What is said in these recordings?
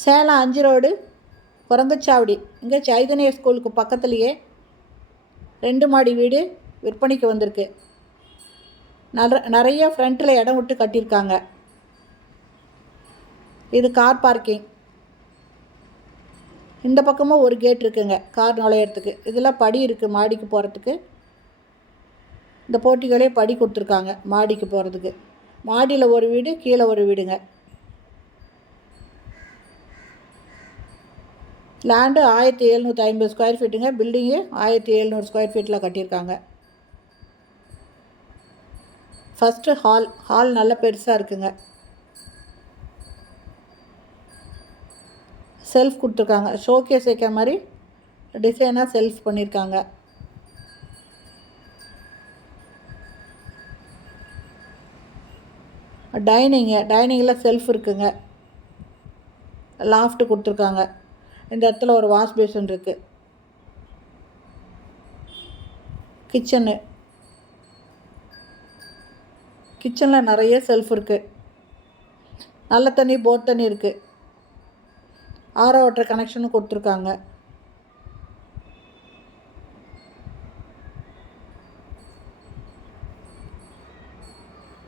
Salem 5 road Kurangachavadi. இங்கே சைதன்யா ஸ்கூலுக்கு பக்கத்துலேயே 2 மாடி வீடு விற்பனைக்கு வந்திருக்கு. நிறைய ஃப்ரண்ட்டில் இடம் விட்டு கட்டியிருக்காங்க. இது கார் பார்க்கிங். இந்த பக்கமும் ஒரு கேட் இருக்குங்க கார் நுழையிறதுக்கு. இதில் படி இருக்குது மாடிக்கு போகிறதுக்கு. இந்த போட்டிகளே படி கொடுத்துருக்காங்க மாடிக்கு போகிறதுக்கு. மாடியில் ஒரு வீடு, கீழே ஒரு வீடுங்க. லேண்டு 1750 ஸ்கொயர் ஃபீட்டுங்க. பில்டிங்கு 1700 ஸ்கொயர் ஃபீட்டில் கட்டியிருக்காங்க. ஃபஸ்ட்டு ஹால் நல்ல பெருசாக இருக்குங்க. செல்ஃப் கொடுத்துருக்காங்க. ஷோகேஸ் வைக்கிற மாதிரி டிசைனாக செல்ஃப் பண்ணியிருக்காங்க. டைனிங்கில் செல்ஃப் இருக்குங்க. லாஃப்ட் கொடுத்துருக்காங்க. இந்த இடத்துல ஒரு வாஷ் பேஷன் இருக்குது. கிச்சனில் நிறைய செல்ஃப் இருக்குது. நல்ல தண்ணி, போர் தண்ணி இருக்குது. ஆரோ வாட்டர் கனெக்ஷனும் கொடுத்துருக்காங்க.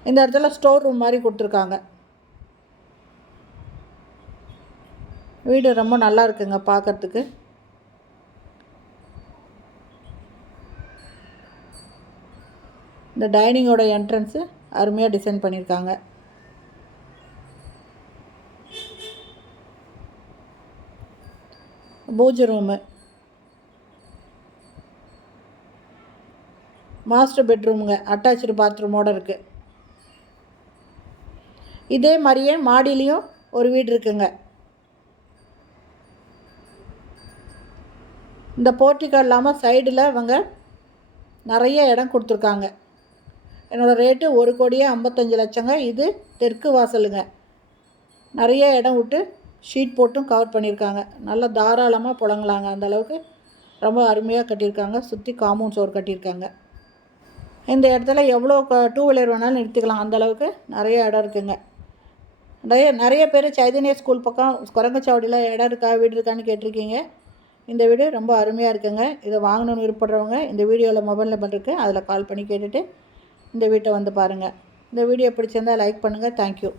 இந்த இடத்துல ஸ்டோர் ரூம் மாதிரி கொடுத்துருக்காங்க. வீடு ரொம்ப நல்லா இருக்குங்க பார்க்குறதுக்கு. இந்த டைனிங்கோட என்ட்ரன்ஸு அருமையாக டிசைன் பண்ணியிருக்காங்க. பூஜை ரூமு, மாஸ்டர் பெட்ரூமுங்க. அட்டாச்சு பாத்ரூமோடு இருக்குது. இதே மாதிரியே மாடியிலையும் ஒரு வீடு இருக்குங்க. இந்த போர்ட்டிகோ இல்லாமல் சைடில் இவங்க நிறைய இடம் கொடுத்துருக்காங்க. என்னோடய ரேட்டு 1,55,00,000ங்க. இது தெற்கு வாசலுங்க. நிறைய இடம் விட்டு ஷீட் போட்டும் கவர் பண்ணியிருக்காங்க. நல்லா தாராளமாக புழங்கலாங்க. அந்தளவுக்கு ரொம்ப அருமையாக கட்டியிருக்காங்க. சுற்றி காம்பவுண்ட் சுவர் கட்டியிருக்காங்க. இந்த இடத்துல எவ்வளோ 2 வீலர் வேணாலும் நிறுத்திக்கலாம். அந்தளவுக்கு நிறைய இடம் இருக்குங்க. நிறைய பேர் சைதன்யா ஸ்கூல் பக்கம் குரங்கச்சாவடியில் இடம் இருக்கா, வீடு இருக்கான்னு கேட்டிருக்கீங்க. இந்த வீடு ரொம்ப அருமையாக இருக்குங்க. இதை வாங்கணும்னு விருப்பப்படுறவங்க இந்த வீடியோவில் மொபைல் நம்பர் இருக்குது, அதில் கால் பண்ணி கேட்டுட்டு இந்த வீட்டை வந்து பாருங்கள். இந்த வீடியோ பிடிச்சிருந்தால் லைக் பண்ணுங்கள். தேங்க்யூ.